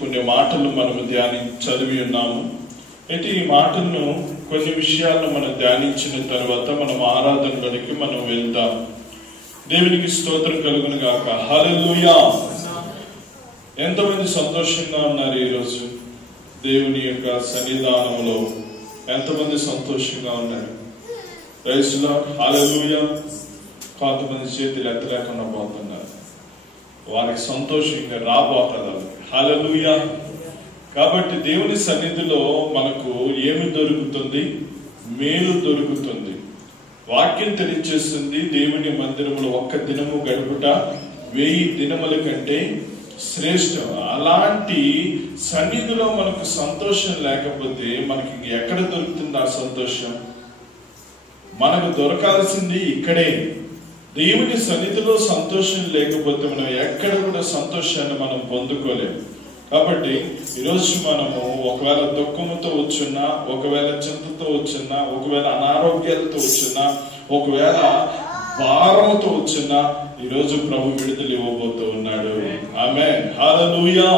కొన్ని మాటలు మనము చదివి ఉన్నాము. అయితే ఈ మాటలను కొన్ని విషయాలను మనం ధ్యానించిన తర్వాత మనం ఆరాధనలోనికి మనం వెళ్దాం. దేవునికి స్తోత్రం కలుగును గాక. హల్లెలూయా. ఎంతమంది సంతోషంగా ఉన్నారు ఈరోజు? దేవుని యొక్క సన్నిధానంలో ఎంతమంది సంతోషంగా ఉన్నారు? Praise the Lord. హల్లెలూయా. కొంతమంది చేతులు ఎత్తలేకుండా పోతున్నారు. వారికి సంతోషంగా రాబోతుంది. హల్లెలూయా. కాబట్టి దేవుని సన్నిధిలో మనకు ఏమి దొరుకుతుంది? మేలు దొరుకుతుంది. వాక్యం తెలియజేస్తుంది, దేవుని మందిరములో ఒక్క దినము గడుపుట 1000 దినముల కంటే శ్రేష్టం. అలాంటి సన్నిధిలో మనకు సంతోషం లేకపోతే మనకి ఎక్కడ దొరుకుతుంది ఆ సంతోషం? మనకు దొరకాల్సింది ఇక్కడే. దేవుని సన్నిధిలో సంతోషం లేకపోతే మనం ఎక్కడ కూడా సంతోషాన్ని మనం పొందుకోలేము. కాబట్టి ఈరోజు మనము ఒకవేళ దుఃఖముతో వచ్చున్నా, ఒకవేళ చింతతో వచ్చున్నా, ఒకవేళ అనారోగ్యాలతో వచ్చున్నా, ఒకవేళ భారంతో వచ్చున్నా, ఈరోజు ప్రభు విడుదల ఇవ్వబోతూ ఉన్నాడు. ఆమేన్. హల్లెలూయా.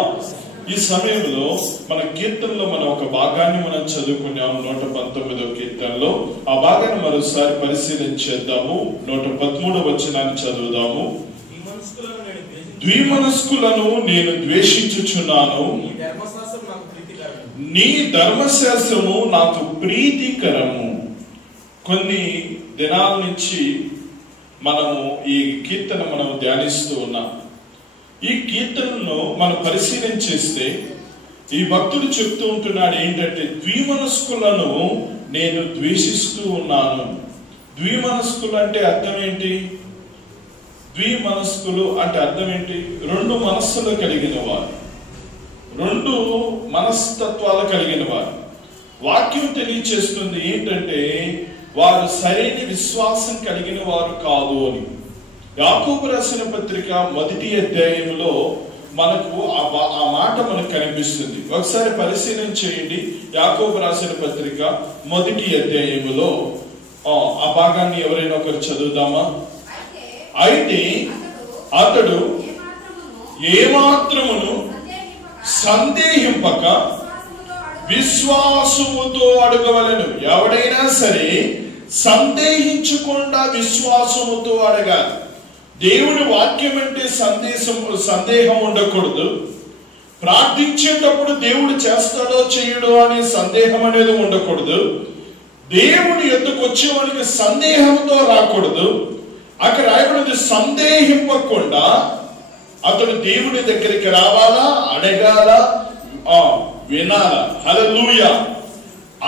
ఈ సమయంలో మన కీర్తనలో మనం ఒక భాగాన్ని మనం చదువుకున్నాము. 119వ కీర్తనలో ఆ భాగాన్ని మరోసారి పరిశీలన చేద్దాము. 113వ వచనాన్ని చదువుదాము. ద్విమనస్కులను నేను ద్వేషించుచున్నాను, నీ ధర్మశాస్త్రము నాకు ప్రీతికరము. కొన్ని దినాల నుంచి మనము ఈ కీర్తన మనం ధ్యానిస్తూ ఉన్నాం. ఈ కీర్తనను మనం పరిశీలన చేస్తే ఈ భక్తుడు చెప్తూ ఉంటున్నాడు ఏంటంటే, ద్విమనస్కులను నేను ద్వేషిస్తూ ఉన్నాను. ద్విమనస్కులు అంటే అర్థం ఏంటి? ద్విమనస్కులు అంటే అర్థం ఏంటి? 2 మనస్సులు కలిగిన వారు, 2 మనస్తత్వాలు కలిగిన వారు. వాక్యం తెలియచేస్తుంది ఏంటంటే, వారు సరైన విశ్వాసం కలిగిన వారు కాదు అని. యాకోబు రాసిన పత్రిక 1వ అధ్యాయంలో మనకు ఆ మాట మనకు కనిపిస్తుంది. ఒకసారి పరిశీలన చేయండి. యాకోబు రాసిన పత్రిక 1వ అధ్యాయంలో ఆ భాగాన్ని ఎవరైనా ఒకరు చదువుదామా? అయితే అతడు ఏమాత్రమును సందేహింపక విశ్వాసముతో అడగవలెను. ఎవడైనా సరే సందేహించకుండా విశ్వాసముతో అడగాలి. దేవుడి వాక్యం అంటే సందేహం ఉండకూడదు. ప్రార్థించేటప్పుడు దేవుడు చేస్తాడో చేయడో అనే సందేహం అనేది ఉండకూడదు. దేవుడి యొద్దకు వచ్చేవాడికి సందేహంతో రాకూడదు. అక్కడ రాయబడింది సందేహింపకుండా అతడు దేవుడి దగ్గరికి రావాలా, అడగాల, వినాలా. హల్లెలూయా.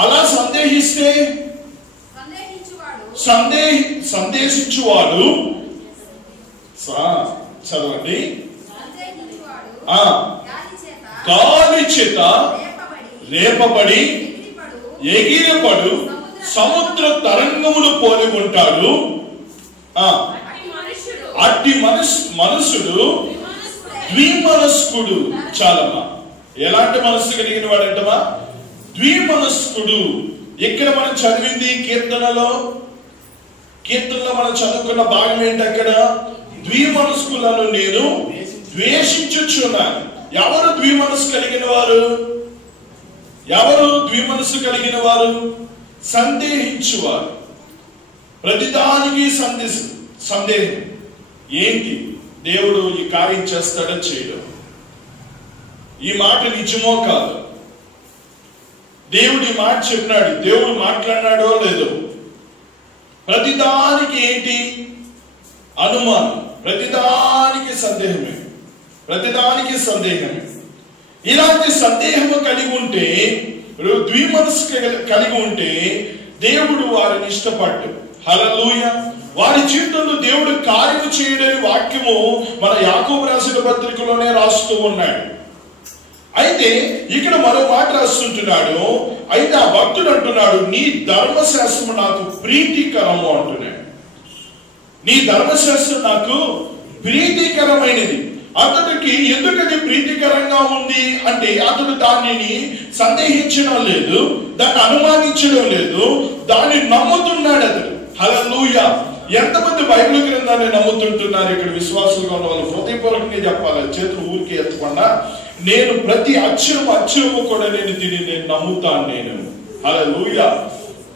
అలా సందేహిస్తే సందేశించువాడు చదవండి, గాలి చేత రేపబడి ఎగిరిపడు సముద్ర తరంగములు పోలి ఉంటాడు. అట్టి మనుషుడు ద్విమనస్కుడు. చాలమ్మా. ఎలాంటి మనస్సు కలిగిన వాడంటమా? ద్విమనస్కుడు. ఇక్కడ మనం చదివింది కీర్తనలో మనం చదువుకున్న భాగం ఏంటి? అక్కడ ద్విమనస్కులను నేను ద్వేషించుచున్నాను. ఎవరు ద్విమనస్సు కలిగిన వారు? ఎవరు ద్విమనస్సు కలిగిన వారు? సందేహించువారు. ప్రతిదానికి సందేహం. ఏంటి? దేవుడు ఈ కార్యం చేస్తాడో చేయడం, ఈ మాట నిజమో కాదు, దేవుడు ఈ మాట చెప్పినాడు, దేవుడు మాట్లాడినాడో లేదో. ప్రతిదానికి ఏంటి? అనుమానం. ప్రతిదానికి సందేహమే. ఇలాంటి సందేహము కలిగి ఉంటే, ద్విమనస్సు కలిగి ఉంటే దేవుడు వారిని ఇష్టపడ్డాడు. హల్లెలూయా. వారి జీవితంలో దేవుడు కార్యము చేయడని వాక్యము మన యాకోబు రాసిన పత్రికలోనే రాస్తూ ఉన్నాడు. అయితే ఇక్కడ మరో మాట రాస్తుంటున్నాడు. అయితే ఆ భక్తుడు అంటున్నాడు, నీ ధర్మశాస్త్రము నాకు ప్రీతికరము అంటున్నాడు. నీ ధర్మశాస్త్రం నాకు ప్రీతికరమైనది. అతడికి ఎందుకది ప్రీతికరంగా ఉంది అంటే అతడు దానిని సందేహించడం లేదు, దాన్ని అనుమానించడం లేదు, దాన్ని నమ్ముతున్నాడు అతడు. హల్లెలూయా. ఎంతమంది బైబిల్ గ్రంథాన్ని నమ్ముతుంటున్నారు ఇక్కడ విశ్వాసులుగా ఉన్న వాళ్ళు? హృదయపూర్వకంగా చెప్పాలి, చేతులు ఊరికే ఎత్తకుండా. నేను ప్రతి అక్షరము కూడా నేను నమ్ముతాను. నేను హల్లెలూయా,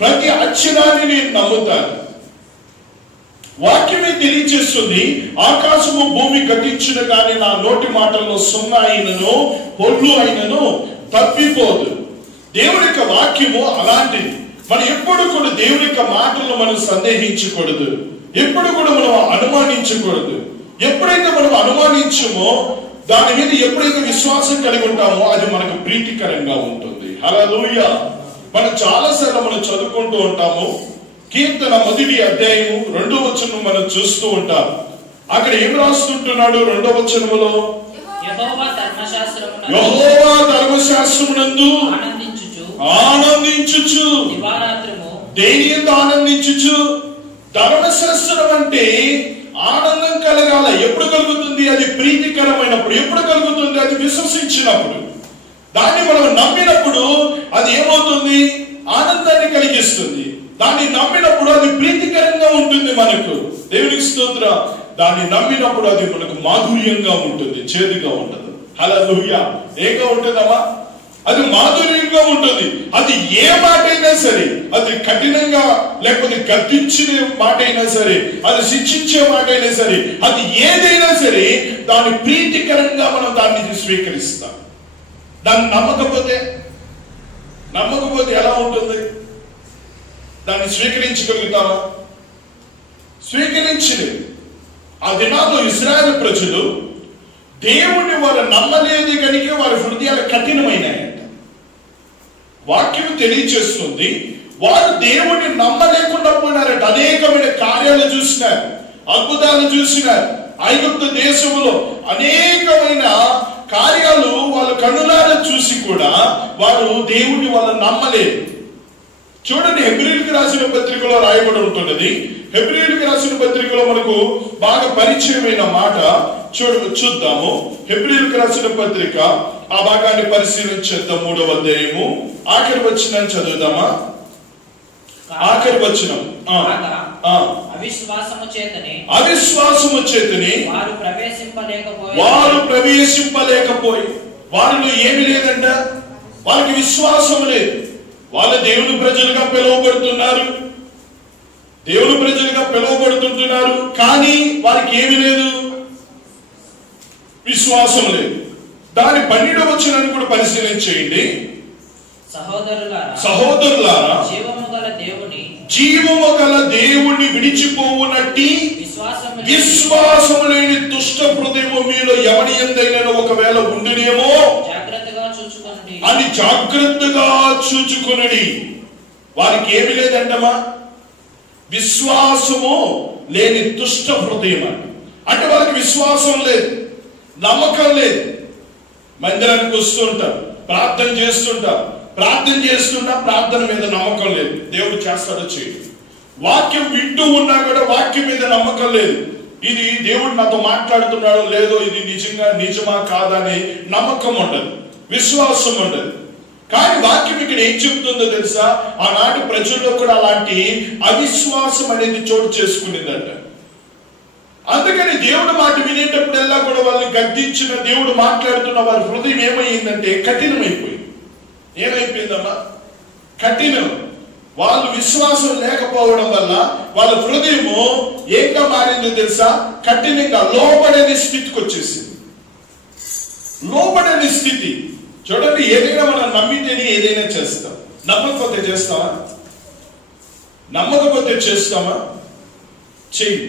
ప్రతి అక్షరాన్ని నేను నమ్ముతాను. వాక్యమే తెలియచేస్తుంది, ఆకాశము భూమి గతించిన కానీ నా నోటి మాటల్లో సున్నా అయినను పొల్లు అయినను తప్పిపోదు. దేవుని యొక్క వాక్యము అలాంటిది. మనం ఎప్పుడు కూడా దేవుని యొక్క మాటలను మనం సందేహించకూడదు, ఎప్పుడు కూడా మనం అనుమానించకూడదు. ఎప్పుడైతే మనం అనుమానించమో, దాని మీద ఎప్పుడైతే విశ్వాసం కలిగి ఉంటామో అది మనకు ప్రీతికరంగా ఉంటుంది. హల్లెలూయా. మనం చాలాసార్లు మనం చదువుకుంటూ ఉంటాము, కీర్తన 1వ అధ్యాయము 2వ వచనం మనం చూస్తూ ఉంటాం. అక్కడ ఏం రాస్తుంటున్నాడు 2వ వచనములో? యెహోవా ధర్మశాస్త్రమునందు ఆనందించుచు. దేని యందు ఆనందించుచు? ధర్మశాస్త్రం అంటే ఆనందం కలగాల. ఎప్పుడు కలుగుతుంది? అది ప్రీతికరమైనప్పుడు. ఎప్పుడు కలుగుతుంది? అది విశ్వసించినప్పుడు, దాన్ని మనం నమ్మినప్పుడు అది ఏమవుతుంది? ఆనందాన్ని కలిగిస్తుంది. దాన్ని నమ్మినప్పుడు అది ప్రీతికరంగా ఉంటుంది మనకు. దేవునికి స్తోత్రం. దాన్ని నమ్మినప్పుడు అది మనకు మాధుర్యంగా ఉంటుంది, చేదుగా ఉండదు. హల్లెలూయా. ఏగా ఉంటుందమ్మా? అది మాధుర్యంగా ఉంటుంది. అది ఏ మాట అయినా సరే, అది కఠినంగా లేకపోతే గద్దించిన మాట అయినా సరే, అది శిక్షించే మాట అయినా సరే, అది ఏదైనా సరే దాన్ని ప్రీతికరంగా మనం దాన్ని స్వీకరిస్తాం. దాన్ని నమ్మకపోతే ఎలా ఉంటుంది? దాన్ని స్వీకరించగలుగుతామా? స్వీకరించలేదు. ఆ దినాల్లో ఇశ్రాయేలు ప్రజలు దేవుణ్ణి వారు నమ్మలేదు కనుక వారి హృదయాలు కఠినమైనాయంట. వాక్యం తెలియచేస్తుంది, వారు దేవుణ్ణి నమ్మలేకుండా పోయినారట. అనేకమైన కార్యాలు చూసినారు, అద్భుతాలు చూసినారు. ఐగుప్తు దేశంలో అనేకమైన కార్యాలు వాళ్ళు కన్నులారా చూసి కూడా వారు దేవుణ్ణి వాళ్ళు నమ్మలేదు. చూడండి, హెబ్రీయులకు రాసిన పత్రికలో రాయబడి ఉంటున్నది. హెబ్రీయులకు రాసిన పత్రికలో మనకు బాగా పరిచయమైన మాట చూద్దాము. హెబ్రీయులకు రాసిన పత్రిక ఆ భాగాన్ని పరిశీలించేద్దాం. 3వ అధ్యాయము ఆఖరి వచనం చదువుదామా? ఆఖరి వచనం. అవిశ్వాసము చేతనే వారు ప్రవేశింపలేకపోయి. వారిలో ఏమి లేదంట? వారికి విశ్వాసం లేదు. వాళ్ళు దేవుని ప్రజలుగా పిలువబడుతున్నారు, దేవుని ప్రజలుగా పిలువబడుతుంటున్నారు, కానీ వారికి ఏమి లేదు? విశ్వాసం లేదు. దాని 12వ వచనాన్ని కూడా పరిశీలించేయండి. సహోదరులారా, జీవము గల దేవుణ్ణి విడిచిపోవునట్టి విశ్వాసము లేని దుష్ట హృదయము మీలో ఎవరి యందైనా ఒకవేళ ఉండునేమో అని జాగ్రత్తగా చూచుకొనుడి. వారికి ఏమి లేదంటమా? విశ్వాసము లేని దుష్ట హృదయం అంటే వాళ్ళకి విశ్వాసం లేదు, నమ్మకం లేదు. మందిరానికి వస్తుంటారు, ప్రార్థన చేస్తున్నా ప్రార్థన మీద నమ్మకం లేదు. దేవుడు చేస్తాడో చేయడు. వాక్యం వింటూ ఉన్నా కూడా వాక్యం మీద నమ్మకం లేదు. ఇది దేవుడు నాతో మాట్లాడుతున్నాడో లేదో, ఇది నిజమా కాదా అని నమ్మకం ఉండదు, విశ్వాసం ఉండదు. కానీ వాక్యం ఇక్కడ ఏం చెప్తుందో తెలుసా? ఆనాటి ప్రజల్లో కూడా అలాంటి అవిశ్వాసం అనేది చోటు చేసుకునేదంట. అందుకని దేవుడు మాట వినేటప్పుడల్లా కూడా వాళ్ళని గద్దించిన, దేవుడు మాట్లాడుతున్న వారి హృదయం ఏమైందంటే కఠినమైపోయింది. ఏమైపోయిందమ్మా? కఠినం. వాళ్ళు విశ్వాసం లేకపోవడం వల్ల వాళ్ళ హృదయము ఏంగా మారిందో తెలుసా? కఠినంగా లోబడని స్థితికి వచ్చేసింది. లోబడని స్థితి. చూడండి, ఏదైనా మనం నమ్మితేనే ఏదైనా చేస్తాం. నమ్మకపోతే చేస్తామా? నమ్మకపోతే చేస్తామా? చెయ్యి.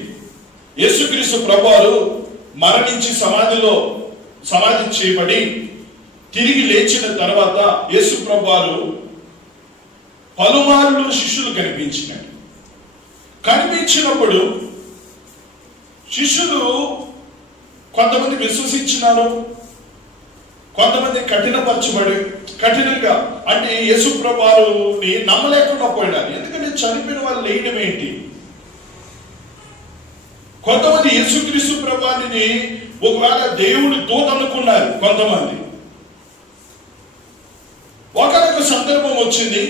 యేసుక్రీస్తు ప్రభువారు మరణించి సమాధి చేయబడి తిరిగి లేచిన తర్వాత యేసు ప్రభువారు పలుమార్లు శిష్యులు కనిపించినప్పుడు శిష్యులు కొంతమంది విశ్వసించినారు, కొంతమంది కఠినంగా అంటే యేసు ప్రభువుని నమ్మలేకుండా పోయినారు. ఎందుకంటే చనిపోయిన వాళ్ళు లేయడం ఏంటి? కొంతమంది యేసుక్రీస్తు ప్రభువుని ఒకవేళ దేవుడి దూత అనుకున్నారు. కొంతమంది ఒకనొక సందర్భం వచ్చింది,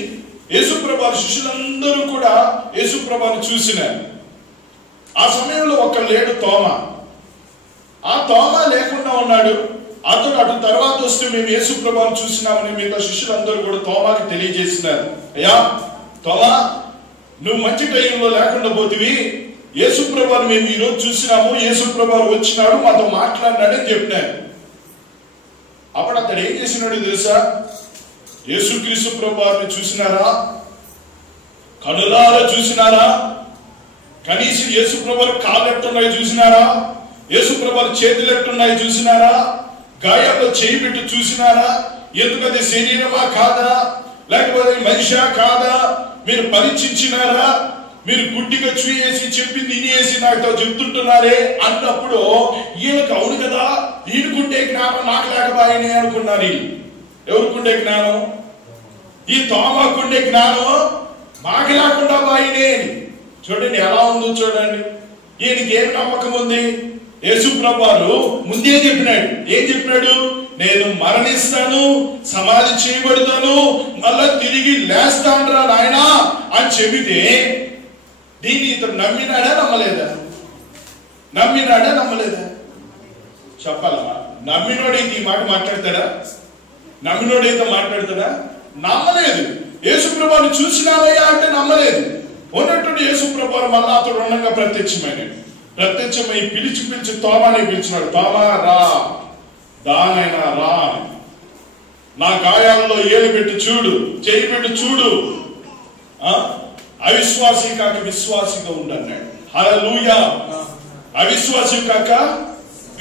యేసు ప్రభువు శిష్యులందరూ కూడా యేసు ప్రభువుని చూసినారు. ఆ సమయంలో ఒక లేడు తోమ. ఆ తోమ లేకుండా ఉన్నాడు. అటు తర్వాత వస్తే మేము యేసు ప్రభువుని చూసినామని మిగతా శిష్యులందరూ కూడా తోమాకి తెలియజేసినారు. అయ్యా తోమా, నువ్వు మంచి టైంలో లేకుండా పోతివి, యేసు ప్రభువుని మేము ఈరోజు చూసినాము, యేసు ప్రభువు వచ్చినాడు, మాతో మాట్లాడినాడని చెప్పినారు. అప్పుడు అతడు ఏం చేసినాడు తెలుసా? యేసుక్రీస్తు ప్రభువుని చూసినారా? కనులారా చూసినారా? కనీసం యేసు ప్రభువు కాళ్ళు ఎట్టున్నాయి చూసినారా? యేసు ప్రభువు చేతులు ఎట్టున్నాయి చూసినారా? గాయాల్లో చేయి పెట్టి చూసినారా? ఎందుకది శరీరమా కాదా, లేకపోతే మనిషా కాదా మీరు పరీక్షించినారా? మీరు గుడ్డిగా చూసి చెప్పింది ఇనియేసి నాతో చెప్తుంటున్నారే అన్నప్పుడు ఈయనకు అవును కదా, ఈయనకుండే జ్ఞానం నాకు లేకపోయానే అనుకున్నారు. ఎవరికుండే జ్ఞానం? ఈ తోమాకుండే జ్ఞానం మాకు లేకుండా పోయినే. చూడండి ఎలా ఉందో చూడండి. ఈయనకి ఏం నమ్మకం ఉంది? యేసు ప్రభువు ముందే చెప్పినాడు. ఏం చెప్పినాడు? నేను మరణిస్తాను, సమాధి చేయబడతాను, మళ్ళా తిరిగి లేస్తానురా నాయనా అని చెబితే దీన్ని ఇతను నమ్మినాడా నమ్మలేదా? నమ్మినాడా నమ్మలేదా? చెప్పాలమ్మా. నమ్మినోడైతే ఈ మాట మాట్లాడతాడా? నమ్మినోడైతే మాట్లాడతాడా? నమ్మలేదు. యేసు ప్రభువుని చూసినావయ్యా అంటే నమ్మలేదు. ఉన్నట్టు యేసు ప్రభువు మళ్ళా అతడు ఉండగా ప్రత్యక్షమై పిలిచి తోమాని పిలిచినాడు. తోమా రా, దానైనా రా, నా గాయాలలో ఏలు పెట్టి చూడు, చేయి పెట్టి చూడు, అవిశ్వాసి కాక విశ్వాసిగా ఉండన్నాడు. హల్లెలూయా. అవిశ్వాసి కాక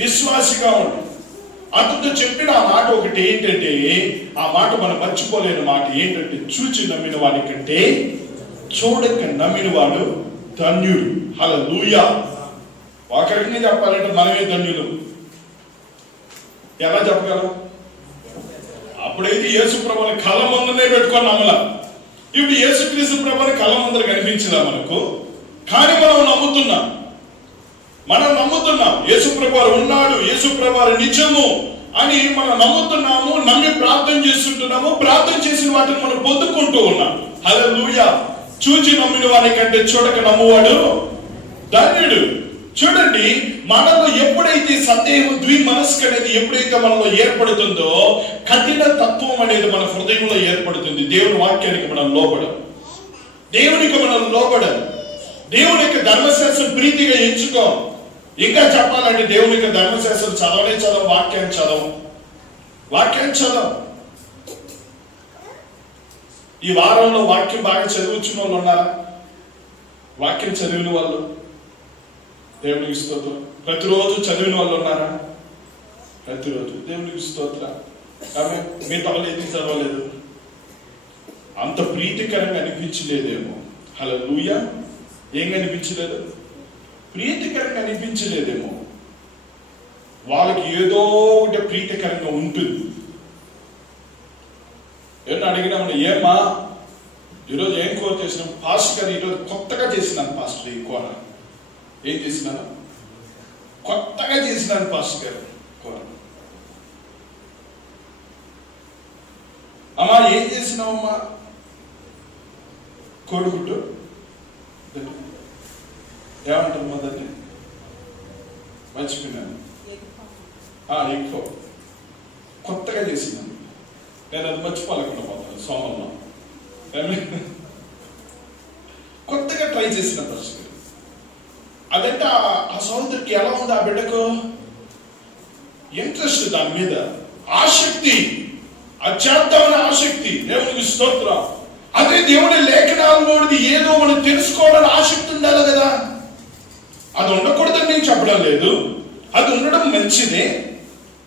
విశ్వాసిగా ఉండు. అంతతో చెప్పిన ఆ మాట ఒకటి ఏంటంటే, ఆ మాట మనం మర్చిపోలేని మాట ఏంటంటే, చూచి నమ్మిన వాడి కంటే చూడక నమ్మిన వాడు ధన్యుడు. హల్లెలూయా. ఒకరికి చెప్పాలంటే మనమే ధన్యులు. ఎలా చెప్పగలం? అప్పుడైతే యేసు ప్రభువుని కళ్ళ ముందునే పెట్టుకొని నమ్మలా. ఇప్పుడు యేసుక్రీస్తు ప్రభువుని కళ్ళ ముందర కనిపించదా మనకు? కానీ మనం నమ్ముతున్నాం యేసు ప్రభువు ఉన్నాడు, యేసు ప్రభువు నిజము అని మనం నమ్ముతున్నాము. నమ్మి ప్రార్థన చేస్తుంటున్నాము. ప్రార్థన చేసిన వాటిని మనం పొందుకుంటూ ఉన్నాం. హల్లెలూయా. చూచి నమ్మిన వారి కంటే చూడక నమ్మువాడు ధన్యుడు. చూడండి, మనలో ఎప్పుడైతే సందేహం, ద్విమనస్సు అనేది ఎప్పుడైతే మనలో ఏర్పడుతుందో, కఠిన తత్వం అనేది మన హృదయంలో ఏర్పడుతుంది. దేవుని వాక్యానికి మనం లోపడం, దేవునికి మనం లోపడం, దేవుని యొక్క ధర్మశాస్త్రం ప్రీతిగా ఎంచుకో. ఇంకా చెప్పాలంటే దేవుని యొక్క ధర్మశాస్త్రం చదవడం, వాక్యాన్ని చదవం. ఈ వారంలో వాక్యం బాగా చదివించిన వాళ్ళు ఉన్నారా? వాక్యం చదివిన వాళ్ళు దేవునికి స్తోత్రం. ప్రతిరోజు చదివిన వాళ్ళు ఉన్నారా? ప్రతిరోజు దేవునికి స్తోత్రం. ఆమె మీ తమలు ఎందుకు చదవలేదు? అంత ప్రీతికరంగా అనిపించలేదేమో. హల్లెలూయా. ఏం కనిపించలేదు? ప్రీతికరంగా అనిపించలేదేమో. వాళ్ళకి ఏదో ఒకటి ప్రీతికరంగా ఉంటుంది. ఏమన్నా అడిగినామని, ఏమ్మా ఈరోజు ఏం కూర చేసినాం? పాస్టర్ గారు ఈరోజు కొత్తగా చేసినాను పాస్టర్. ఈ కూర ఏం చేసినాను? కొత్తగా చేసినాను పాస్టర్ గారు కూర. అమ్మా ఏం చేసినావమ్మా? కోడిగుడ్డు ఏమంటారు మొదటి? మర్చిపోయినాను. ఎక్కువ కొత్తగా చేసినాను. నేను అది మర్చిపోలేకుండా పోతాను. సోమల్లో కొత్తగా ట్రై చేసిన పరిస్థితి అదంటే ఆ సోదరికి ఎలా ఉంది? ఆ బిడ్డకు ఇంట్రెస్ట్, దాని మీద ఆసక్తి, అత్యంతమైన ఆసక్తి. దేవునికి స్తోత్రం. అదే దేవుడి లేఖనాల్లోది ఏదో మనం తెలుసుకోవాలని ఆసక్తి ఉండాలి కదా. అది ఉండకూడదని నేను చెప్పడం లేదు, అది ఉండడం మంచిదే.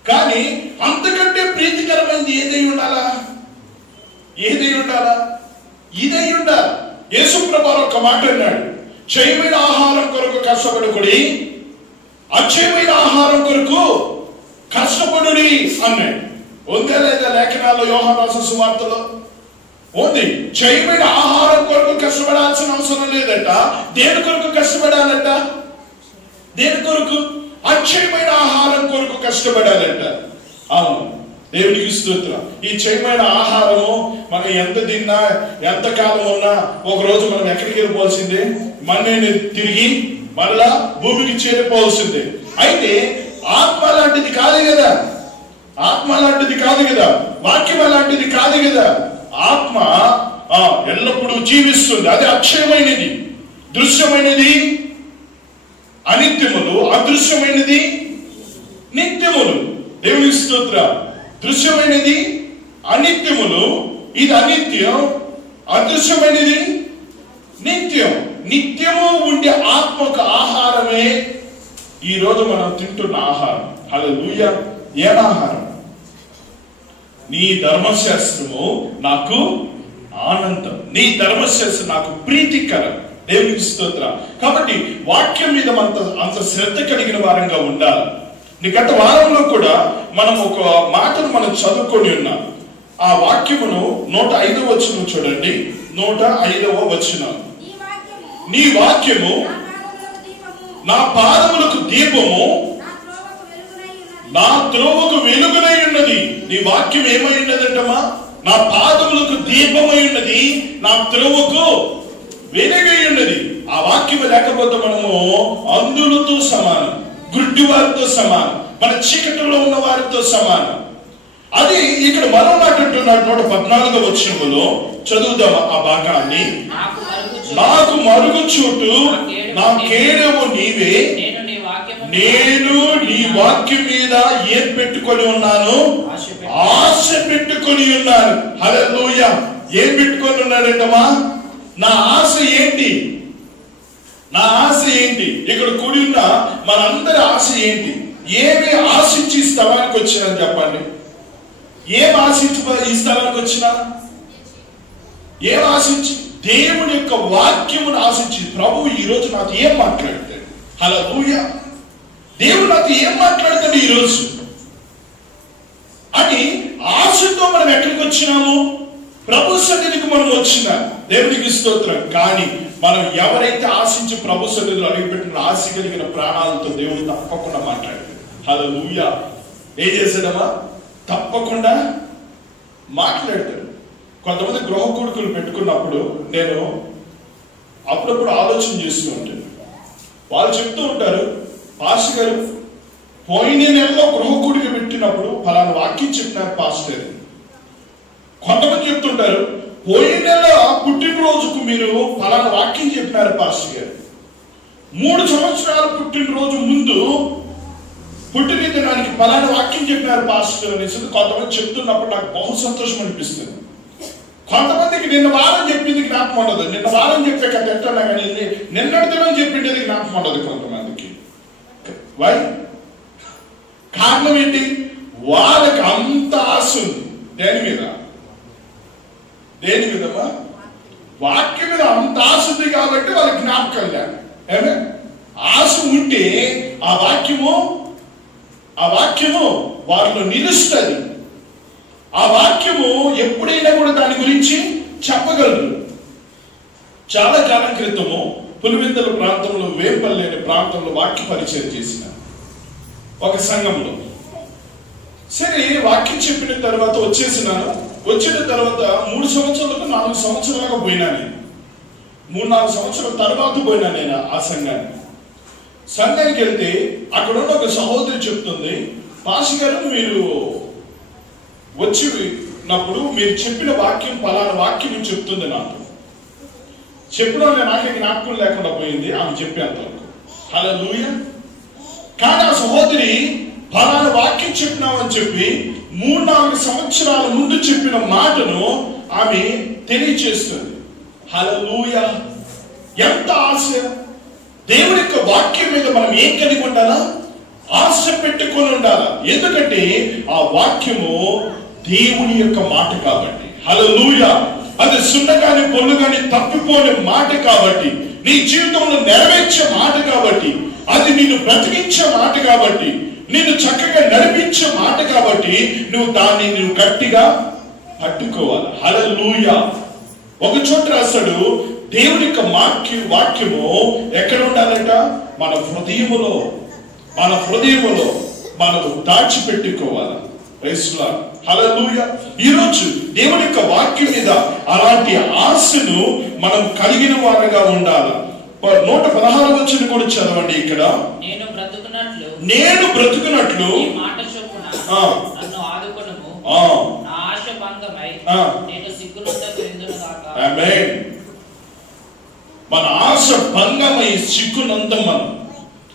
కానీ అంతకంటే ప్రీతికరమైనది ఏదై ఉండాలా? ఇదై ఉండాలి. యేసు ప్రభువు ఒక మాట అన్నాడు, క్షయమైన ఆహారం కొరకు కష్టపడుకుడి, అక్షయమైన ఆహారం కొరకు కష్టపడుడి అన్నాడు. ఉందా లేదా లేఖనాల్లో, యోహాను రాసిన సువార్తలో ఉంది. చేయబడిన ఆహారం కొరకు కష్టపడాల్సిన అవసరం లేదట. దేని కొరకు కష్టపడాలంట? దేని కొరకు? అక్షయమైన ఆహారం కొరకు కష్టపడాలంట. అవును, దేవునికి స్తోత్రం. ఈ క్షయమైన ఆహారము మనం ఎంత తిన్నా, ఎంత కాలం ఉన్నా, ఒక రోజు మనం ఎక్కడికి వెళ్ళిపోవాల్సిందే? మనని తిరిగి మళ్ళా భూమికి చేరిపోవాల్సిందే. అయితే ఆత్మ లాంటిది కాదు కదా, ఆత్మ లాంటిది కాదు కదా, వాక్యం లాంటిది కాదు కదా. ఆత్మ ఎల్లప్పుడూ జీవిస్తుంది. అది అక్షయమైనది. దృశ్యమైనది అనిత్యములు, అదృశ్యమైనది నిత్యములు. దేవుని స్తోత్రం. దృశ్యమైనది అనిత్యములు, ఇది అనిత్యం. అదృశ్యమైనది నిత్యం. నిత్యము ఉండే ఆత్మక ఆహారమే ఈ రోజు మనం తింటున్న ఆహారం. హల్లెలూయా. ఏం ఆహారం? నీ ధర్మశాస్త్రము నాకు ఆనందం, నీ ధర్మశాస్త్రం నాకు ప్రీతికరం. దేవునికి స్తోత్రం. కాబట్టి వాక్యం మీద అంత శ్రద్ధ కలిగిన వారంగా ఉండాలి. గత వారంలో కూడా మనం ఒక మాటను మనం చదువుకొని ఉన్నాం. ఆ వాక్యమును 105వ వచనం చూడండి. 105వ వచనం. నీ వాక్యము నా పాదములకు దీపము, నా త్రోవకు వెలుగునై ఉన్నది. నీ వాక్యం ఏమై ఉన్నదంటమ్మా? నా పాదములకు దీపమై ఉన్నది, నా త్రోవకు వెలుగై ఉన్నది. ఆ వాక్యం లేకపోతే మనము అంధులతో సమానం, గుడ్డి వారితో సమానం, మన చీకటిలో ఉన్న వారితో సమానం. అది ఇక్కడ మరో మాట అంటున్నాడు 114వ వచనములో. చదువుదాం ఆ భాగాన్ని. నాకు మరుగు చోటు నా కేడము నీవే, నేను నీ వాక్యం మీద ఏం పెట్టుకొని ఉన్నాను? ఆశ పెట్టుకొని ఉన్నాను. హల్లెలూయా. ఏం పెట్టుకొని ఉన్నాడంటమ్మా? నా ఆశ ఏంటి? నా ఆశ ఏంటి? ఇక్కడ కూడి ఉన్న మనందరి ఆశ ఏంటి? ఏమి ఆశించి ఈ స్థలానికి వచ్చినాను చెప్పండి. ఏం ఆశించి ఈ స్థలానికి వచ్చినా? ఏం ఆశించి? దేవుని యొక్క వాక్యమును ఆశించి, ప్రభు ఈ రోజు నాతో ఏం మాట్లాడతాడు? హల్లెలూయా. దేవుడు నాతో ఏం మాట్లాడతాడు ఈరోజు అని ఆశతో మనం ఎక్కడికి వచ్చినాము? ప్రభు సన్నిధికి మనం వచ్చిన. దేవునికి స్తోత్రం. కానీ మనం ఎవరైతే ఆశించి ప్రభు సన్నిధిలో అడుగుపెట్టిన ఆశ కలిగిన ప్రాణాలతో దేవుడు తప్పకుండా మాట్లాడాడు. హల్లెలూయా. ఏం చేశాడమ్మా? తప్పకుండా మాట్లాడతాడు. కొంతమంది గృహ కొడుకులు పెట్టుకున్నప్పుడు నేను అప్పుడప్పుడు ఆలోచన చేస్తూ ఉంటాను. వాళ్ళు చెప్తూ ఉంటారు, పాస్టర్ గారు పోయిన నెలలో గృహ కొడుకు పెట్టినప్పుడు ఫలానా వాక్యం చెప్పినారు పాస్టర్. కొంతమంది చెప్తుంటారు, పోయిన నెల పుట్టినరోజుకు మీరు ఫలానా వాక్యం చెప్పినారు పాస్టర్ గారు. 3 సంవత్సరాల పుట్టినరోజు ముందు పుట్టిన దినానికి ఫలానా వాక్యం చెప్పినారు పాస్టర్ అనేసి కొంతమంది చెప్తున్నప్పుడు నాకు బహు సంతోషం అనిపిస్తుంది. కొంతమందికి నిన్న వారం చెప్పింది జ్ఞాపకం ఉండదు. నిన్న వారం చెప్పే కథ ఎట్లా కానీ నిన్నటి దినం చెప్పిండేది జ్ఞాపకం ఉండదు కొంతమందికి. వై? కారణం ఏంటి? వాళ్ళకి అంత ఆశ ఉంది. దేని మీద? దేని మీదమ్మా? వాక్యం మీద అంత ఆశ ఉంది కాబట్టి వాళ్ళకి జ్ఞాపకం లేదు. ఏమే ఆశ ఉంటే ఆ వాక్యము వారిలో నిలుస్తుంది. ఆ వాక్యము ఎప్పుడైనా కూడా దాని గురించి చెప్పగలరు. చాలా కాలం క్రితము పులివెందుల ప్రాంతంలో, వేంపల్లి అనే ప్రాంతంలో వాక్య పరిచయం చేసిన ఒక సంఘంలో. సరే వాక్యం చెప్పిన తర్వాత వచ్చేసినాను. వచ్చిన తర్వాత 3 సంవత్సరాలకు 4 సంవత్సరాలుగా పోయినా. నేను 3-4 సంవత్సరాల తర్వాత పోయినా నేను ఆ సంఘానికి వెళ్తే అక్కడ ఉన్న ఒక సహోదరి చెప్తుంది, పాస్టర్ గారు మీరు వచ్చినప్పుడు మీరు చెప్పిన వాక్యం ఫలానా వాక్యం చెప్తుంది. నాకు చెప్పడం నాకే జ్ఞాపకం లేకుండా పోయింది ఆమె చెప్పేంతవరకు. హల్లెలూయా. కానీ ఆ సహోదరి ఫలానా వాక్యం చెప్పినామని చెప్పి 3-4 సంవత్సరాల ముందు చెప్పిన మాటను ఆమె తెలియచేస్తుంది. హల్లెలూయా. ఎంత ఆశ! దేవుని యొక్క వాక్యం మీద మనం ఏం కలిగి ఉండాలా? ఆశ పెట్టుకొని ఉండాలా. ఎందుకంటే ఆ వాక్యము దేవుని యొక్క మాట కాబట్టి. హల్లెలూయా. అది సున్నగాని పొల్లుగాని తప్పిపోని మాట కాబట్టి, నీ జీవితంలో నెరవేర్చే మాట కాబట్టి, అది నిన్ను బ్రతికించే మాట కాబట్టి, నిన్ను చక్కగా నడిపించే మాట కాబట్టి నువ్వు గట్టిగా పట్టుకోవాలి. హల్లెలూయా. ఒక చోట రాస్తాడు, దేవుని యొక్క వాక్యము ఎక్కడ ఉండాలంట? మన హృదయములో మనము దాచిపెట్టుకోవాలి. హల్లెలూయా. ఈరోజు దేవుని యొక్క వాక్యం మీద అలాంటి ఆశను మనం కలిగిన వారుగా ఉండాలి. 116 వచనం కూడా చదవండి. ఇక్కడ నేను బ్రతుకున్నట్లు ఆమేన్. మన ఆశ భంగమై సిగ్గునందం మనం.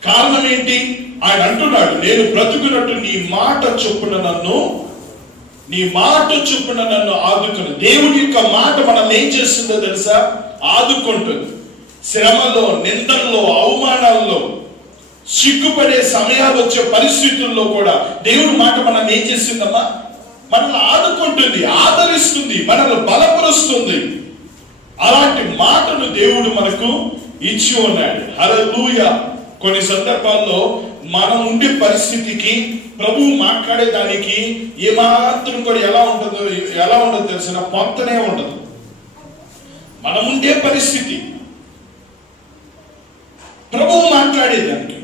కారణం ఏంటి? ఆయన అంటున్నాడు, నేను బ్రతుకున్నట్టు నీ మాట చొప్పున నన్ను ఆదుకుని. దేవుడి యొక్క మాట మనల్ని ఏం చేస్తుందో తెలుసా? ఆదుకుంటుంది. శ్రమలో, నిందల్లో, అవమానాల్లో, సిగ్గుపడే సమయాలు వచ్చే పరిస్థితుల్లో కూడా దేవుడి మాట మనల్ని ఏం చేస్తుందమ్మా? మనల్ని ఆదుకుంటుంది, ఆదరిస్తుంది, మనల్ని బలపరుస్తుంది. అలాంటి మాటను దేవుడు మనకు ఇచ్చి ఉన్నాడు. హల్లెలూయా. కొన్ని సందర్భాల్లో మనం ఉండే పరిస్థితికి ప్రభువు మాట్లాడేదానికి ఏమాత్రం కూడా ఎలా ఉండదు తెలిసిన పొంతనే ఉండదు. మనం ఉండే పరిస్థితి ప్రభువు మాట్లాడేదానికి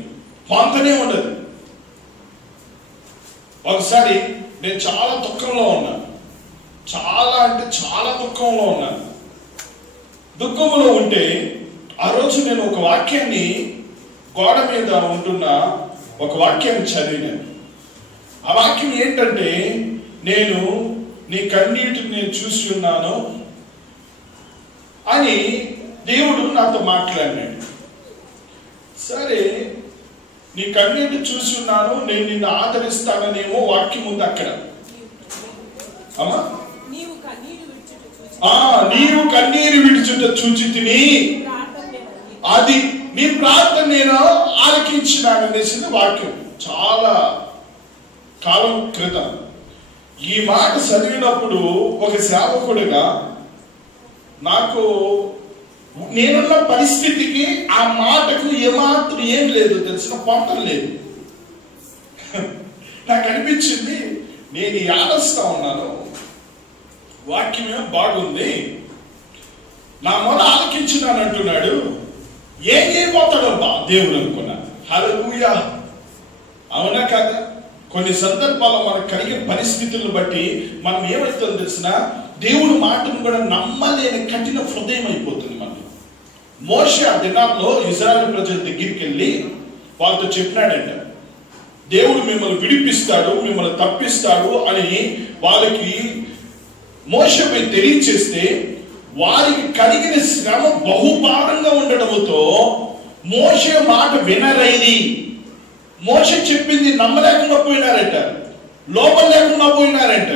పొంతనే ఉండదు. ఒకసారి నేను చాలా దుఃఖంలో ఉన్నాను. చాలా దుఃఖంలో ఉన్నాను. దుఃఖంలో ఉంటే ఆ రోజు నేను ఒక వాక్యాన్ని, గోడ మీద ఉంటున్న ఒక వాక్యాన్ని చదివినాను. ఆ వాక్యం ఏంటంటే, నేను నీ కన్నీటిని నేను చూసి ఉన్నాను అని దేవుడు నాతో మాట్లాడినాడు. సరే, నీ కన్నీటి చూసి ఉన్నాను, నేను నిన్ను ఆదరిస్తాననేమో వాక్యం ఉంది అక్కడ. అమ్మా, నీవు కన్నీరు విడిచుట చూచి తిని అది నీ ప్రార్థన నేను ఆలకించినాననేసింది వాక్యం. చాలా కాలం క్రితం ఈ మాట చదివినప్పుడు ఒక సేవకుడిగా నాకు నేనున్న పరిస్థితికి ఆ మాటకు ఏమాత్రం ఏం లేదు తెలిసిన పొంతం లేదు. నాకు అనిపించింది, నేను ఆలస్తా ఉన్నాను, వాక్యమే బాగుంది, నా మొర ఆలకించినాను అంటున్నాడు, ఏం చేయబోతాడబ్బా దేవుడు అనుకున్నాను. హల్లెలూయా. అవునా కాదా? కొన్ని సందర్భాల్లో మనకు కలిగే పరిస్థితులను బట్టి మనం ఏమవుతుందో తెలిసిన దేవుడు మాటను కూడా నమ్మలేని కఠిన హృదయం అయిపోతుంది మనం. మోషే ఆ దినాల్లో ఇశ్రాయేలు ప్రజల దగ్గరికి వెళ్ళి వాళ్ళతో చెప్పినాడంట, దేవుడు మిమ్మల్ని విడిపిస్తాడు, మిమ్మల్ని తప్పిస్తాడు అని వాళ్ళకి మోషేపై తెలియచేస్తే వారికి కలిగిన శ్రమ బహుభారంగా ఉండటంతో మోషే మాట వినరైది. మోషే చెప్పింది నమ్మలేకుండా పోయినారంట, లోపం లేకుండా పోయినారంట.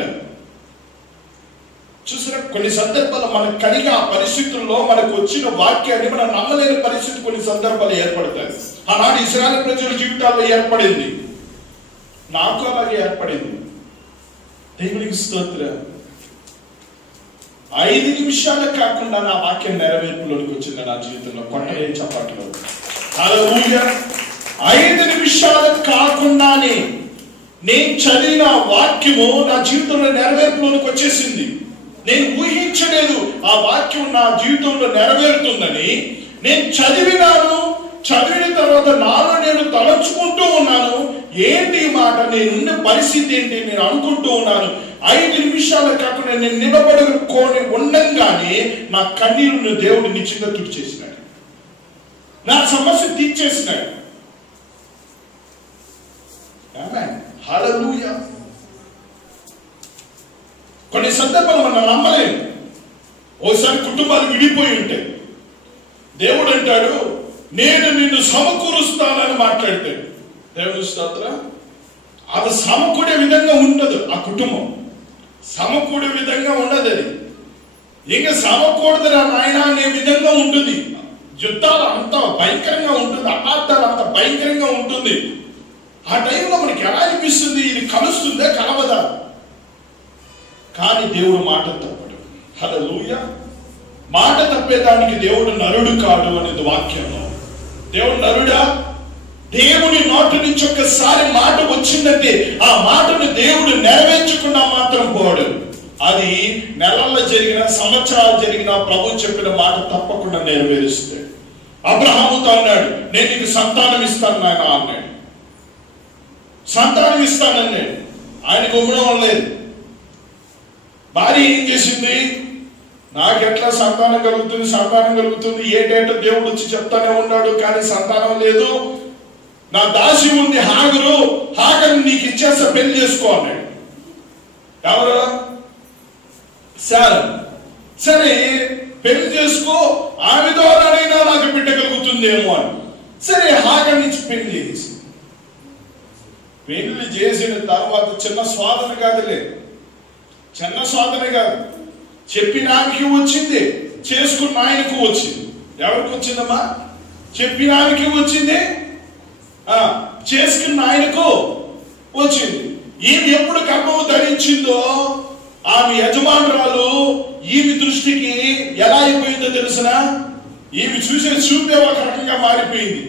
చూసారా, కొన్ని సందర్భాలు మనకు కలిగే ఆ పరిస్థితుల్లో మనకు వచ్చిన వాక్యాన్ని మనం నమ్మలేని పరిస్థితి కొన్ని సందర్భాలు ఏర్పడతాయి. ఆనాడు ఇశ్రాయేలు ప్రజల జీవితాల్లో ఏర్పడింది, నాకు అలాగే ఏర్పడింది. దేవునికి స్తోత్రం. 5 నిమిషాలు కాకుండా నా వాక్యం నెరవేర్పులోనికి వచ్చింది నా జీవితంలో. కొట్టలే చప్పట్లు. హల్లెలూయా. 5 నిమిషాలు కాకుండానే నేను చదివిన వాక్యము నా జీవితంలో నెరవేర్పులోనికి వచ్చేసింది. నేను ఊహించలేదు ఆ వాక్యం నా జీవితంలో నెరవేరుతుందని. నేను చదివినాను, చదివిన తర్వాత నాలో నేను తలంచుకుంటూ ఉన్నాను, ఏంటి మాట, నేనున్న పరిస్థితి ఏంటి నేను అనుకుంటూ ఉన్నాను. 5 నిమిషాలు కాకుండా నేను నిలబడుకొని ఉండంగానే నా కన్నీరును దేవుడు నిశ్చితంగా తుడిచేసినాడు, నా సమస్య తీర్చేసినాడు. హల్లెలూయా. కొన్ని సందర్భాలు మనం నమ్మలేము. ఓసారి కుటుంబాలు విడిపోయి ఉంటాయి, దేవుడు అంటాడు నేను నిన్ను సమకూరుస్తానని మాట్లాడతాడు. దేవుని స్తోత్రం. అది సమకూడే విధంగా ఉండదు. ఆ కుటుంబం సమకూడే విధంగా ఉండదు. అది ఇంకా సమకూడదురా నాయన అనే విధంగా ఉంటుంది. యుద్ధాలు అంత భయంకరంగా ఉంటుంది, అపార్థాలు అంత భయంకరంగా ఉంటుంది. ఆ టైంలో మనకి ఎలా అనిపిస్తుంది, ఇది కలుస్తుందా కలవదా? కానీ దేవుడు మాట తప్పడు. హల్లెలూయా. మాట తప్పేదానికి దేవుడు నరుడు కాడు అనేది వాక్యంలో. దేవుడు నరుడా? దేవుని నోటి నుంచి ఒక్కసారి మాట వచ్చిందంటే ఆ మాటను దేవుడు నెరవేర్చకుండా మాత్రం పోడు. అది నెలల్లో జరిగిన, సంవత్సరాలు జరిగిన ప్రభు చెప్పిన మాట తప్పకుండా నెరవేరుస్తాడు. అబ్రహాముతో అన్నాడు, నేను నీకు సంతానం ఇస్తాను నాయన అన్నాడు. సంతానం ఇస్తానన్నాడు. ఆయనకు ఉమ్మడం లేదు. భార్య ఏం చేసింది? నాకెట్లా సంతానం కలుగుతుంది ఏటేటో దేవుడు వచ్చి చెప్తానే ఉన్నాడు, కానీ సంతానం లేదు. నా దాసి ఉంది హాగరు నీకు ఇచ్చేస్తా, పెళ్లి చేసుకో అన్నాడు. ఎవరు? సరే పెళ్లి చేసుకో, ఆమె ద్వారానైనా నాకు బిడ్డ కలుగుతుందేమో అని. సరే హాగర్ నుంచి పెళ్లి చేసి, పెళ్లి చేసిన తర్వాత చిన్న స్వాదన కాదులే, చిన్న స్వాదన కాదు. చెప్పిన ఆమెకి వచ్చింది, చేసుకున్న ఆయనకు వచ్చింది. ఎవరికి వచ్చిందమ్మా? చెప్పిన ఆమెకి వచ్చింది, చేసుకున్న ఆయనకు వచ్చింది. ఈమె ఎప్పుడు గర్భము ధరించిందో ఆమె యజమానురాలు ఈమె దృష్టికి ఎలా అయిపోయిందో తెలుసిన? ఈమె చూపే ఒక రకంగా మారిపోయింది.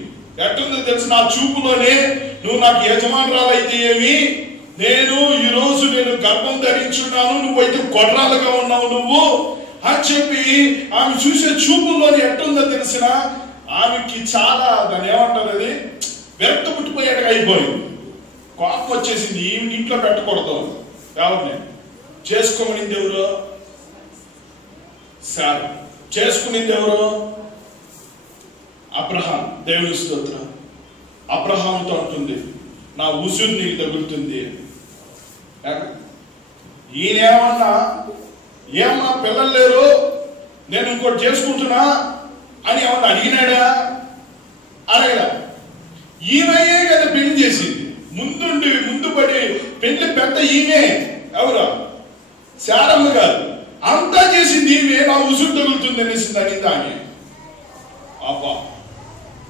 ఎట్టుందో తెలిసిన? ఆ చూపులోనే నువ్వు నాకు యజమానురాలు అయితే ఏమి, ఈ రోజు నేను గర్భం ధరించున్నాను, నువ్వైతే గొడ్రాలుగా ఉన్నావు నువ్వు అని చెప్పి ఆమె చూసే చూపుల్లోని ఎట్టుందో తెలిసిన? ఆమెకి చాలా, దాన్ని ఏమంటారు, అది వ్యక్త పుట్టిపోయాడుగా అయిపోయింది. కోపం వచ్చేసింది. ఈమె ఇంట్లో పెట్టకూడదు. ఎవరిని చేసుకోమనింది ఎవరు? సారా. చేసుకునింది ఎవరు? అబ్రహాం. దేవుని స్తోత్రం. అబ్రహాంతో అంటుంది, నా ఉసురు నీకు తగులుతుంది. ఈయనేమన్నా, ఏమన్నా పిల్లలు లేరు, నేను ఇంకోటి చేసుకుంటున్నా అని ఏమన్నా అడిగినాడా? అడగడా? ఈమెయే కదా పెళ్లి చేసింది. ముందు పడి పెళ్లి పెద్ద ఈమె. ఎవరు? శారమ్మ కాదు. అంతా చేసింది ఈమె. నా ఉసురు తగులుతుంది అనేసింది, అడిగింది ఆమె. అబ్బా,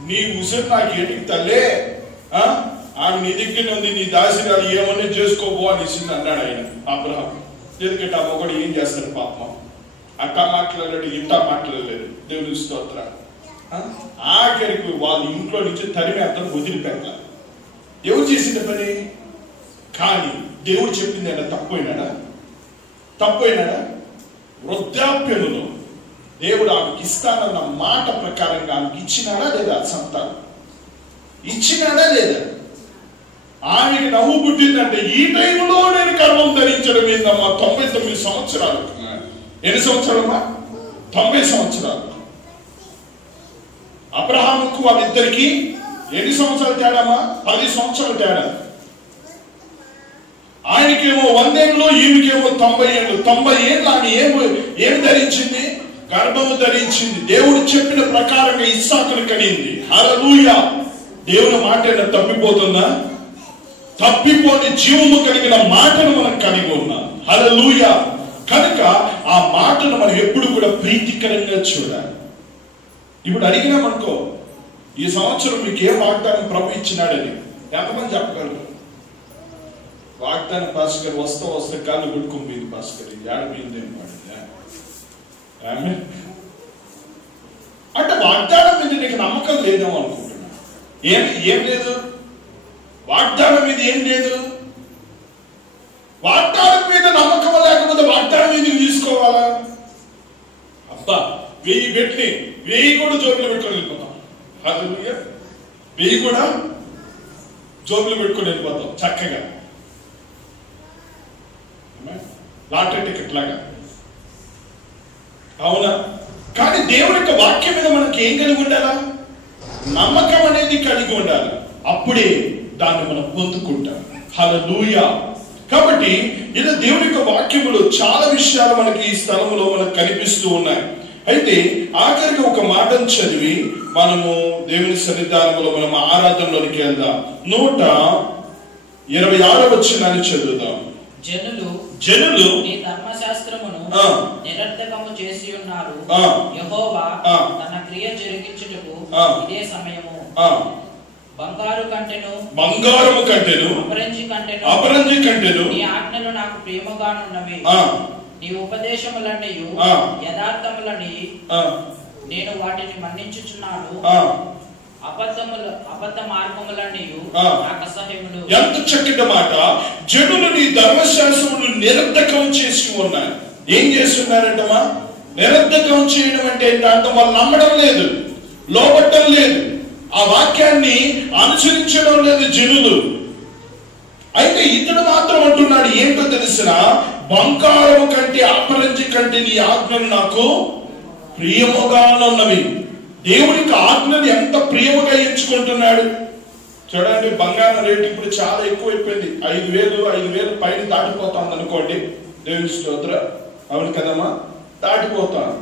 నీ ఉసురు నాకు ఏటికి తల్లే, ఆమె నీ దగ్గర ఉంది, నీ దాసిరాలు ఏమన్నా చేసుకోబో అనేసింది అన్నాడు ఆయన అబ్రహాం. ఎందుకంటే ఆ మొగడు ఏం చేస్తాడు పాపం? అట్టా మాట్లాడాడు, ఇంటా మాట్లాడలేదు. దేవుని స్తోత్రం. ఆఖరికి వాళ్ళ ఇంట్లో నుంచి తరిమి అతను వదిలిపెట్టాలి. ఎవరు చేసిన పని? కానీ దేవుడు చెప్పింది ఆయన తప్పైనాడా? వృద్ధాప్యములో దేవుడు ఆమెకి ఇస్తానన్న మాట ప్రకారంగా ఆమెకి ఇచ్చినాడా లేదా? సంతానం ఇచ్చినాడా లేదా? ఆమెకి నవ్వు పుట్టిందంటే ఈ టైంలో నేను గర్భం ధరించడం ఏందమ్మా? 99 సంవత్సరాలు. ఎన్ని సంవత్సరాలమ్మా? 90 సంవత్సరాలు. అబ్రహాముకు వాళ్ళిద్దరికి ఎన్ని సంవత్సరాలు తేడామా? 10 సంవత్సరాలు తేడా. ఆయనకేమో 100 ఏళ్ళు, ఈమెకేమో 90 ఏళ్ళు. 90 ఏళ్ళు ఆమె ఏం ధరించింది? గర్భము ధరించింది. దేవుడు చెప్పిన ప్రకారంగా ఇస్సాకును కనింది. హల్లెలూయా. దేవుని మాట తప్పిపోతుందా? తప్పిపోని జీవము కలిగిన మాటను మనం కలిగి ఉన్నాం. హల్లెలూయా. కనుక ఆ మాటను మనం ఎప్పుడు కూడా ప్రీతికరంగా చూడాలి. ఇప్పుడు అడిగినామనుకో, ఈ సంవత్సరం మీకు ఏ వాగ్దానం ప్రభు ఇచ్చినాడని ఎంతమంది చెప్పగలరు? వాగ్దానం భాస్కర్ వస్తే కాళ్ళు కొట్టుకుపోయింది. భాస్కర్ ఇది ఆడపోయింది అంటే వాగ్దానం మీద నీకు నమ్మకం లేదేమో అనుకుంటున్నా. ఏం లేదు? వాగ్దానం మీద ఏం లేదు? వాగ్దానం మీద నమ్మకం లేకపోతే వాగ్దానం మీద తీసుకోవాలా? అబ్బా, 1000 పెట్టి 1000 కూడా జోబులు పెట్టుకొని వెళ్ళిపోతాం. హల్లెలూయా. 1000 కూడా జోబులు పెట్టుకొని వెళ్ళిపోతాం చక్కగా, లాటరీ టికెట్ లాగా. అవునా? కానీ దేవుడి యొక్క వాక్యం మీద మనకి ఏం కలిగి ఉండాలా? నమ్మకం అనేది కలిగి ఉండాలి. అప్పుడే దాన్ని మనం పొందుకుంటాం. హల్లెలూయా. కాబట్టి ఇలా దేవుడి యొక్క వాక్యములో చాలా విషయాలు మనకి ఈ స్థలంలో మనకు కనిపిస్తూ ఉన్నాయి. అయితే ఆఖరికి ఒక మాటను చదివి మనము దేవుని సన్నిధానంలో మనం ఆరాధనలోనికి వెళ్దాం. 126వ వచనాన్ని చదువుదాం. జనులు నీ ధర్మశాస్త్రమును నిరర్థకము చేసి ఉన్నారు. యెహోవా తన క్రియ జరిగించుటకు ఇదే సమయము. బంగారము కంటెను అపరంజి కంటెను నీ ఆజ్ఞలు నాకు ప్రేమగానున్నవి. నీ ఉపదేశములన్నయు యథార్థములని నేను వాటిని మన్నించుచున్నాను. అబద్ధ మార్గములన్నీయు నాకు అసహ్యములు. ఎంత చక్కటి మాట. జనులు నీ ధర్మశాస్త్రమును నిరర్ధకం చేసి ఉన్నారు. ఏం చేస్తున్నారంటమ్మా? నిరర్ధకం చేయడం అంటే ఏంటంటే వాళ్ళు నమ్మడం లేదు, లోబట్టం లేదు, ఆ వాక్యాన్ని అనుసరించడం లేదు జనులు. అయితే ఇతడు మాత్రం అంటున్నాడు ఏంటో తెలిసిన, బంగారము కంటే అపరంజి కంటే నీ ఆజ్ఞలు నాకు ప్రియముగా ఉన్నవి. దేవుడికి ఆజ్ఞలు ఎంత ప్రియముగా ఎంచుకుంటున్నాడు చూడండి. బంగారం రేటు ఇప్పుడు చాలా ఎక్కువైపోయింది. 5,000 పైన దాటిపోతుంది అనుకోండి. దేవుని స్తోత్రం. అవును కదమ్మా, దాటిపోతాను.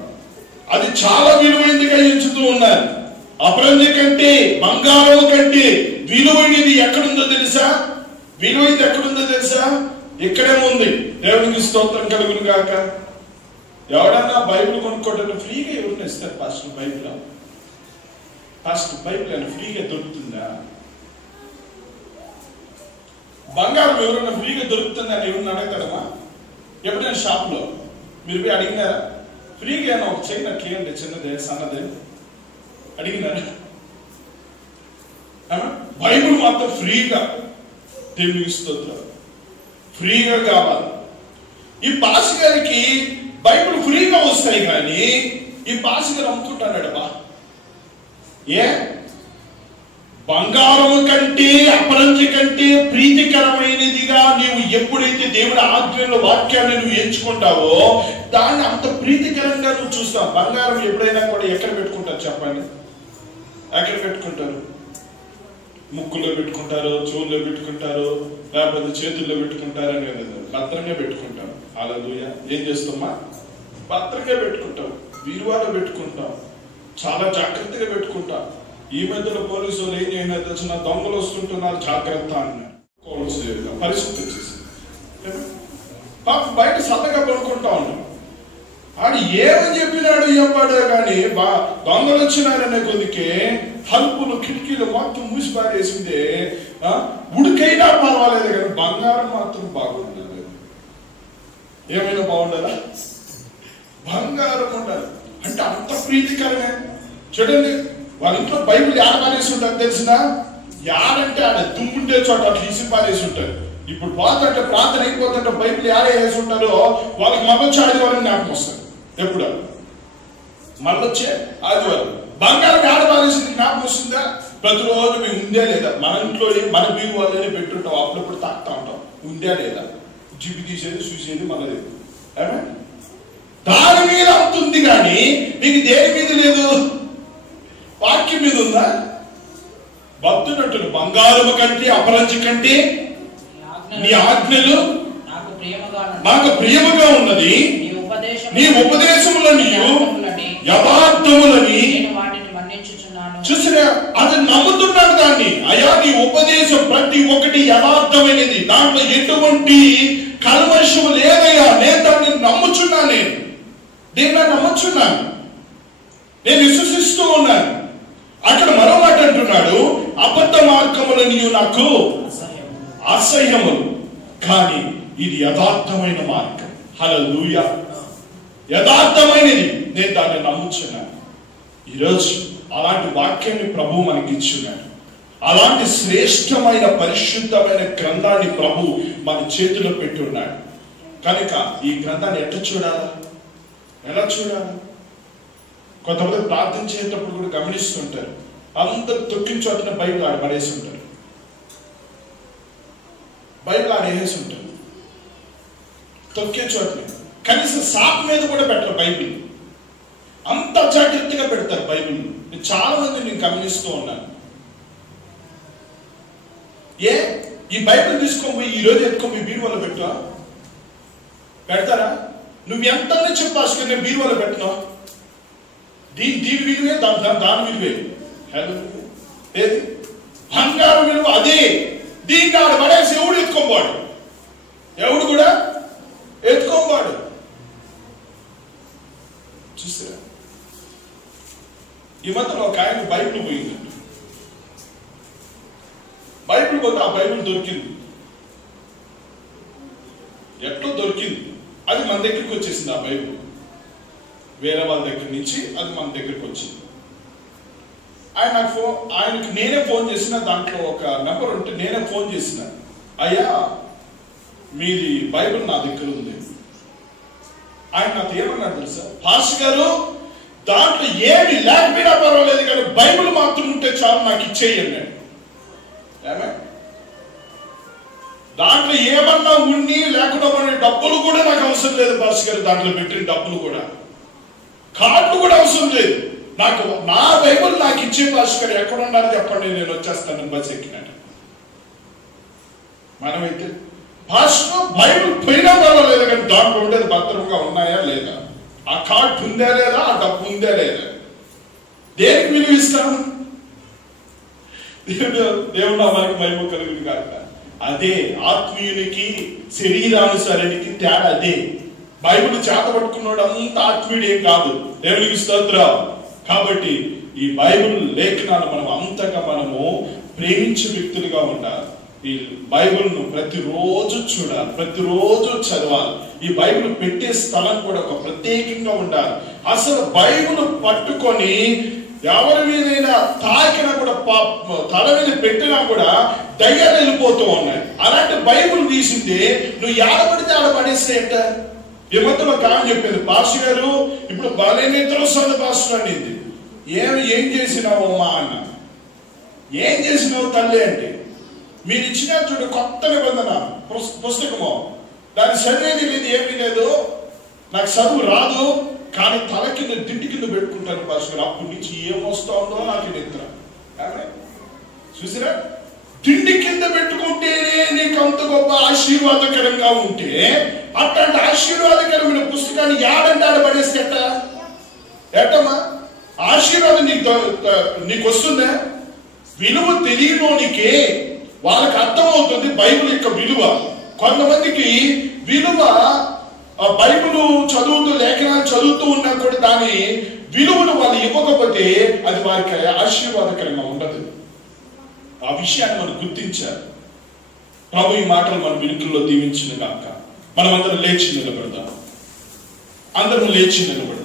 అది చాలా విలువైనదిగా ఎంచుతూ ఉన్నారు. అపరంజి కంటే, బంగారం కంటే విలువైనది ఎక్కడుందో తెలుసా? విలువైనది ఎక్కడుందో తెలుసా? ఇక్కడే ఉంది. దేవునికి స్తోత్రం కలుగును గాక. ఎవడన్నా బైబిల్ కొనుక్కోవడానికి ఫ్రీగా ఎవరిని ఇస్తారు? పాస్టర్ బైబిల్ అని ఫ్రీగా దొరుకుతుందా? బంగారం ఎవరైనా ఫ్రీగా దొరుకుతుందా అని ఎవరిని అడగదమ్మా? ఎప్పుడైనా షాప్ లో మీరు పోయి అడిగినారా? ఫ్రీగా ఒక చైన్ అట్లేండి, చిన్నదే సన్నదే అడిగినారా? బైబిల్ మాత్రం ఫ్రీగా, దేవునికి స్తోత్రం, ఫ్రీగా కావాలి. ఈ పాస్ గారికి బైబిల్ ఫ్రీగా వస్తాయి కానీ ఈ పాస్ గారు అమ్ముకుంటాడమ్మా. ఏ బంగారము కంటే అపరంజి కంటే ప్రీతికరమైనదిగా నీవు ఎప్పుడైతే దేవుడి ఆజ్ఞల వాక్యాన్ని నువ్వు ఎంచుకుంటావో దాన్ని అంత ప్రీతికరంగా నువ్వు చూస్తావు. బంగారం ఎప్పుడైనా కూడా ఎక్కడ పెట్టుకుంటారు చెప్పండి? ఎక్కడ పెట్టుకుంటారు? ముక్కుల్లో పెట్టుకుంటారు, చెవుల్లో పెట్టుకుంటారు, లేకపోతే చేతుల్లో పెట్టుకుంటారు అని లేదు, భద్రంగా పెట్టుకుంటారు. హల్లెలూయా. ఏం చేస్తామా? భద్రంగా పెట్టుకుంటాం, బీరువాలో పెట్టుకుంటాం, చాలా జాగ్రత్తగా పెట్టుకుంటాం. ఈ మధ్యలో పోలీసు వాళ్ళు ఏం చేయనా తెలిసిన, దొంగలు వస్తుంటున్నారు జాగ్రత్త అన్నారు. పరిస్థితి వచ్చేసి పాప బయట సన్నగా పడుకుంటా ఉన్నాం. ఆడు ఏమని చెప్పినాడు చెప్పాడు కానీ దొంగలు వచ్చినారనే కొద్దికే తలుపులు కిటికీలు మొత్తం మూసి పారేసిందే. ఉడికైనా పర్వాలేదు కానీ బంగారం మాత్రం బాగుండదు. ఏమైనా బాగుండదా? బంగారం ఉండాలి అంటే అంత ప్రీతికరమే. చూడండి, వాళ్ళ ఇంట్లో బైబిల్ యాడ పారేసి ఉంటారు తెలిసిన? యాడంటే ఆడ దుమ్ముండే చోట అట్లా ఇసి పారేసి ఉంటారు. ఇప్పుడు పోతుంటే ప్రార్థన అయిపోతుంటే బైబిల్ యాడ వేసి ఉంటారో వాళ్ళకి మళ్ళొచ్చే ఆదివారం జ్ఞాపకం వస్తారు. ఎప్పుడు మళ్ళొచ్చే ఆదివారం బంగారం యాడ పారేసింది జ్ఞాపకం వస్తుందా? ప్రతిరోజు మేము ఉందే లేదా? మన ఇంట్లో మన బీరు వాళ్ళని పెట్టుంటాం, అప్పుడప్పుడు తాకుతా ఉంటాం. ఉందే లేదా? జిబ్బి తీసేది చూసేది మన లేదు. దాని మీద అవుతుంది కానీ నీకు దేని మీద లేదు? వాక్యం మీద ఉందా? భక్తున్నట్టు బంగారము కంటే అపరంజి కంటే నీ ఆజ్ఞలు నాకు ప్రియముగా ఉన్నది. నీ ఉపదేశములని యథార్థములని చూసినా అది నమ్ముతున్నాడు. దాన్ని అయా నీ ఉపదేశం ప్రతి ఒక్కటి యథార్థమైనది, దాంట్లో ఎటువంటి కల్మషము లేదయ్యా, నేను దాన్ని నమ్ముచున్నాను. నేను నమ్ముచున్నాను, నేను విశ్వసిస్తూ ఉన్నాను. అక్కడ మరో మాట అంటున్నాడు, అబద్ధ మార్గములు నీవు నాకు అసహ్యములు కానీ ఇది యథార్థమైన మార్గం. హల్లెలూయా. యథార్థమైనది, నేను దాన్ని నమ్ముచున్నాను. ఈరోజు అలాంటి వాక్యాన్ని ప్రభు మనకి ఇచ్చున్నాడు. అలాంటి శ్రేష్టమైన పరిశుద్ధమైన గ్రంథాన్ని ప్రభు మన చేతిలో పెట్టున్నాడు. కనుక ఈ గ్రంథాన్ని ఎట్లా చూడాలా? ఎలా చూడాలి? కొంతమంది ప్రార్థన చేసేటప్పుడు కూడా గమనిస్తుంటారు, అందరు తొక్కించోటిన బైబిల్ ఆడ పడేసి ఉంటారు. బైబిల్ ఆడేసి ఉంటారు తొక్కే చోట్ల. కనీసం సాప్ మీద కూడా పెట్టరు బైబిల్. అంత జాగ్రత్తగా పెడతారు బైబిల్. చాలా మంది నేను గమనిస్తూ ఉన్నాను. ఏ ఈ బైబిల్ తీసుకొని పోయి ఈ రోజు ఎత్తుకొని పోయి బీరువాలో పెట్టా పెడతారా? నువ్వు ఎంత చెప్పాల్సి నేను బీరువాలో పెట్టినా దీని విలువే, దాని విలువే. ఏది బంగారం విలువ అదే. దీన్ని ఆడ పడేసి ఎవడు ఎత్తుకోవాడు? ఎవడు కూడా ఎత్తుకోవాడు. చూసారా? ఈ మధ్యలో ఒక ఆయన బైబిల్ పోయిందండి. బైబిల్ పోతే ఆ బైబిల్ దొరికింది. ఎట్లా దొరికింది? అది మన దగ్గరికి వచ్చేసింది. ఆ బైబిల్ వేరే వాళ్ళ దగ్గర నుంచి అది మన దగ్గరికి వచ్చింది. ఆయనకి నేనే ఫోన్ చేసిన, దాంట్లో ఒక నెంబర్ ఉంటే నేనే ఫోన్ చేసిన, అయ్యా మీది బైబిల్ నా దగ్గర ఉంది. ఆయన నాకు ఏమన్నాడు తెలుసా, పాస్టర్ గారు దాంట్లో ఏమి లేకపోయినా పర్వాలేదు కానీ బైబిల్ మాత్రం ఉంటే చాలు నాకు ఇచ్చేయండి. దాంట్లో ఏమన్నా ఉండి లేకుండా డబ్బులు కూడా నాకు అవసరం లేదు పాస్టర్ గారు, దాంట్లో పెట్టిన డబ్బులు కూడా, కార్డులు కూడా అవసరం లేదు నాకు. నా బైబిల్ నాకు ఇచ్చే పాస్టర్ గారు, ఎక్కడ ఉన్నారు చెప్పండి, నేను వచ్చేస్తాను బస్ ఎక్కినట్టు. మనమైతే పాస్టర్ బైబిల్ పోయినా పర్వాలేదు కానీ దాంట్లో ఉండేది భద్రంగా ఉన్నాయా లేదా, ఆ కార్డు ఉందా లేదా, ఆ డబ్బు ఉందా లేదా, దేనికి విలువిస్తాను? దేవుడు మనకి మహిమ కలుగుతుంది కాక. అదే ఆత్మీయునికి శరీరానుసారానికి తేడా అదే. బైబిల్ చేత పట్టుకున్నాడు అంత ఆత్మీయుడు ఏం కాదు. దేవునికి స్తోత్రం. కాబట్టి ఈ బైబిల్ లేఖనాలు మనం అంతగా మనము ప్రేమించే వ్యక్తులుగా ఉండాలి. ఈ బైబిల్ను ప్రతిరోజు చూడాలి, ప్రతిరోజు చదవాలి. ఈ బైబిల్ పెట్టే స్థలం కూడా ఒక ప్రత్యేకంగా ఉండాలి. అసలు బైబిల్ పట్టుకొని ఎవరి మీదైనా తాకినా కూడా, తల మీద పెట్టినా కూడా దయ్యాలు వెళ్ళిపోతూ ఉన్నాయి. అలాంటి బైబిల్ తీసింది నువ్వు ఏడబడితే ఆడ పడేస్తే ఏంట? ఈ మధ్యలో కాని చెప్పింది, పాస్టర్ గారు ఇప్పుడు బాలే నిద్ర వస్తుంది పాస్టర్ అనేది. ఏం చేసినావు అమ్మా అన్న, ఏం చేసినావు తల్లి అంటే, మీరు ఇచ్చిన చూడు కొత్త నిబంధన పుస్తకము, దాని చదివేది లేదు, ఏమీ లేదు, నాకు చదువు రాదు కానీ తల కింద దిండి కింద పెట్టుకుంటాను పాస్టర్. అప్పటి నుంచి ఏమొస్తుందో నాకు నిద్ర. చూసిరా, తిండి కింద పెట్టుకుంటేనే నీకు అంత గొప్ప ఆశీర్వాదకరంగా ఉంటే, అట్లాంటి ఆశీర్వాదకరమైన పుస్తకాన్ని ఏడంటే ఆడ పడేస్తే ఎట్టమ్మా ఆశీర్వాదం నీకు వస్తుందా? విలువ తెలియనోనికే వాళ్ళకి అర్థమవుతుంది బైబిల్ యొక్క విలువ. కొంతమందికి విలువ బైబిల్ చదువుతూ లేఖనాలు చదువుతూ ఉన్నా కూడా దాని విలువను వాళ్ళు ఇవ్వకపోతే అది వారికి ఆశీర్వాదకరంగా ఉండదు. ఆ విషయాన్ని మనం గుర్తించాలి. ప్రభు ఈ మాటలు మన వెనుకల్లో దీవించిన గాక. మనం అందరం లేచి నిలబడదాం. అందరం లేచి నిలబడదాం.